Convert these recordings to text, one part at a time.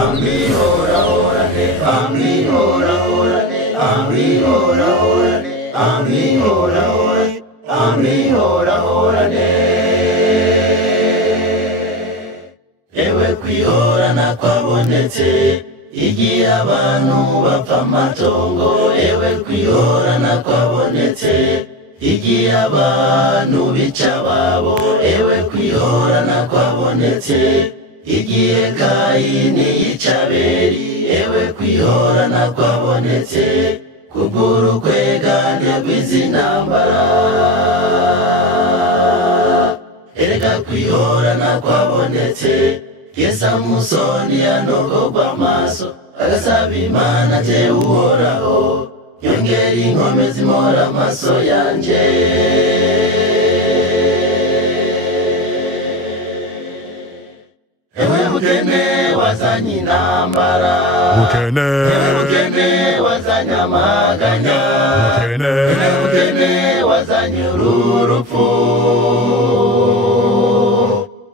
amihora horane, amihora horane, amihora horane, amihora horane, amihora horane. Ewe kwihorana kwabonetse igihe abantu bapfa amatongo, ewe kwihorana kwabonetse igihe abantu bica babo, ewe kwihorana kwabonetse igihe Kayini yica Abeli, ewe kwihorana kwabonetse kubw'urukwegane rw'izintambara. Erega kwihorana kwabonetse igihe Samusoni yanogorwa amaso agasaba Imana ati Uhoraho nyongera inkomezi zimora amaso yanje. Ewe mukene wazanye intambara, ewe mukene wazanye amaganya, ewe mukene wazanye urupfu.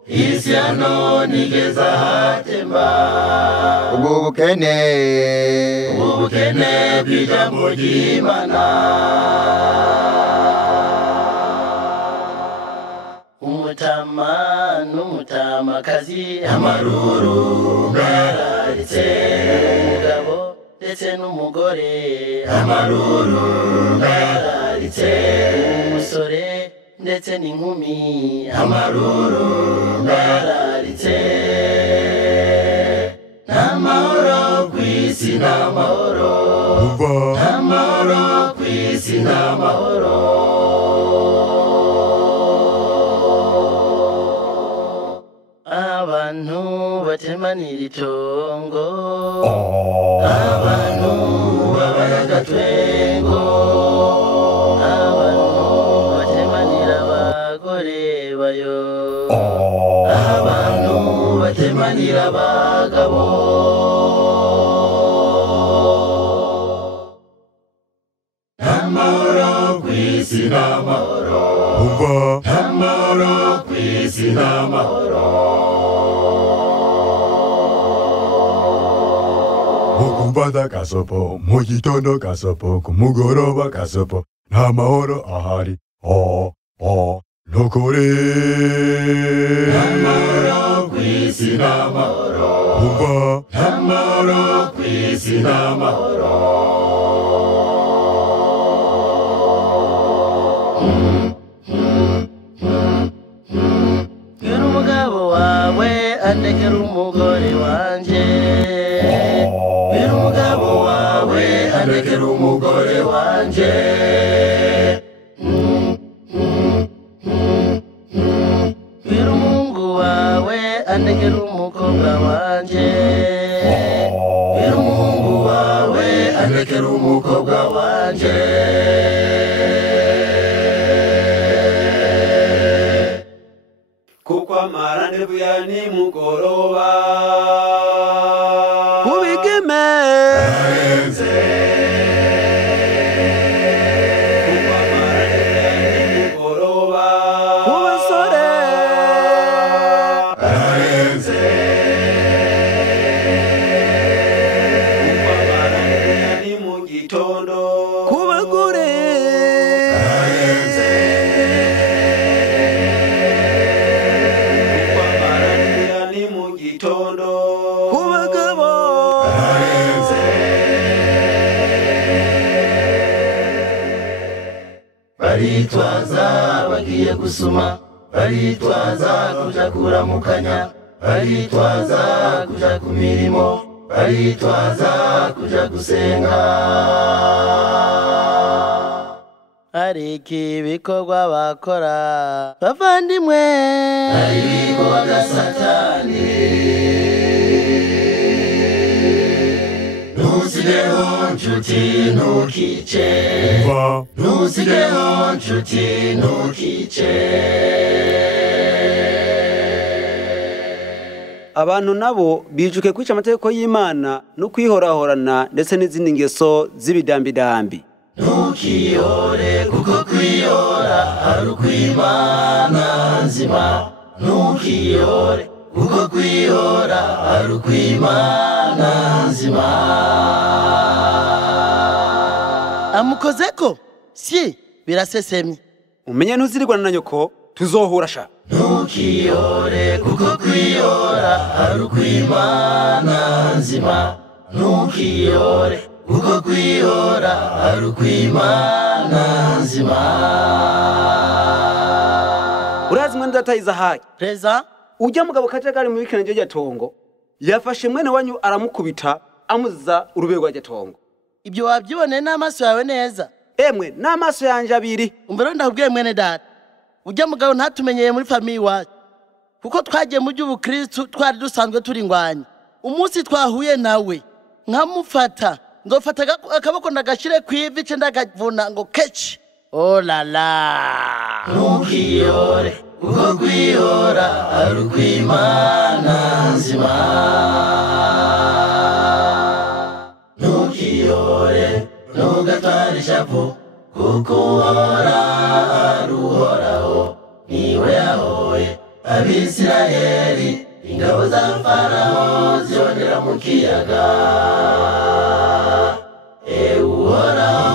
Isi ya none igeze ahatemba, ubwo bukene bw'ijambo ry'Imana. Umutama n'umutamakazi amaruru bararitse, umugabo ndetse n'umugore amaruru bararitse, umusore ndetse n'inkumi amaruru bararitse. N'amahoro kw'isi, n'amahoro, n'amahoro kw'isi, n'amahoro. Abantu batemanira itongo, abantu babara agatwengo, abantu batemanira abagore bayo, abantu batemanira abagabo. N'amahoro kw'isi, n'amahoro, n'amahoro kw'isi, n'amahoro. Mukumbaza gasopo, mu gitondo gasopo, ku mugoroba gasopo, nta mahoro ahari. Nukuri. N'amahoro kw'isi, n'amahoro, n'amahoro kw'isi, n'amahoro. Bwira umugabo wawe andekera umugore wanje, bwira umugabo wawe andekera umugore wanje. Bwira umuhungu wawe andekera umukobwa wanje, bwira umuhungu wawe andekera umukobwa wanje. Kuko amarane buya nimugoroba Kubigeme arenze, kuko amarane buya nimugoroba kubasore arenze, kuko amarane buya ni mu gitondo kubagore arenze, kuko amarane buya ni mu gitondo kubagabo arenze. baritwaza bagiye gusuma, baritwaza kuja kuramukanya, baritwaza kuja ku mirimo, baritwaza kuja gusenga. Ariki ibikorwa bakora bavandimwe, ari ibikorwa bya Satani. Ntusigeho nshuti ntukice, ntusigeho nshuti ntukice. Abantu nabo bijuke kwica amategeko y'Imana no kwihorahorana ndetse n'izindi ngeso z'ibidambidambi. Ntukiyore kuko kwiyora ari ukw'Imana nzima, ntukiyore kuko kwihora ari ukw'Imana nzima. Amukozeko si birasesemye. umenye ntuzirirwana na nyoko tuzohura sha. Ntukiyore kuko kwihora ari ukw'Imana nzima. Ntukiyore kuko kwihora ari ukw'Imana nzima. urazi mwene data Izahaki Preza ujya mugabo kajagari mu bikirenge rya tongo yafashe mwene wanyu aramukubita amuziza urubego rya tongo. ibyo wabyiboneye n'amaso yawe neza. Emwe n'amaso yanje abiri. Umbero ndakubwiye mwene data. Ujya mugabo ntatumenyeye muri famille wacu. Kuko twagiye mu by'ubukristo twari dusanzwe turi ngwanya. Umunsi twahuye nawe nkamufata ngofata akaboko ndagashire kwivi ce ndagavuna ngo kechi. Oh la la. Ntukiyore kuko kwihora ari ukw'Imana nzima. Ntukiyore ntugatware ishavu kuko uhoraho niwe yahoye Abisirayeli. Ingabo za Farawo zibonera mu kiyaga. Uhoraho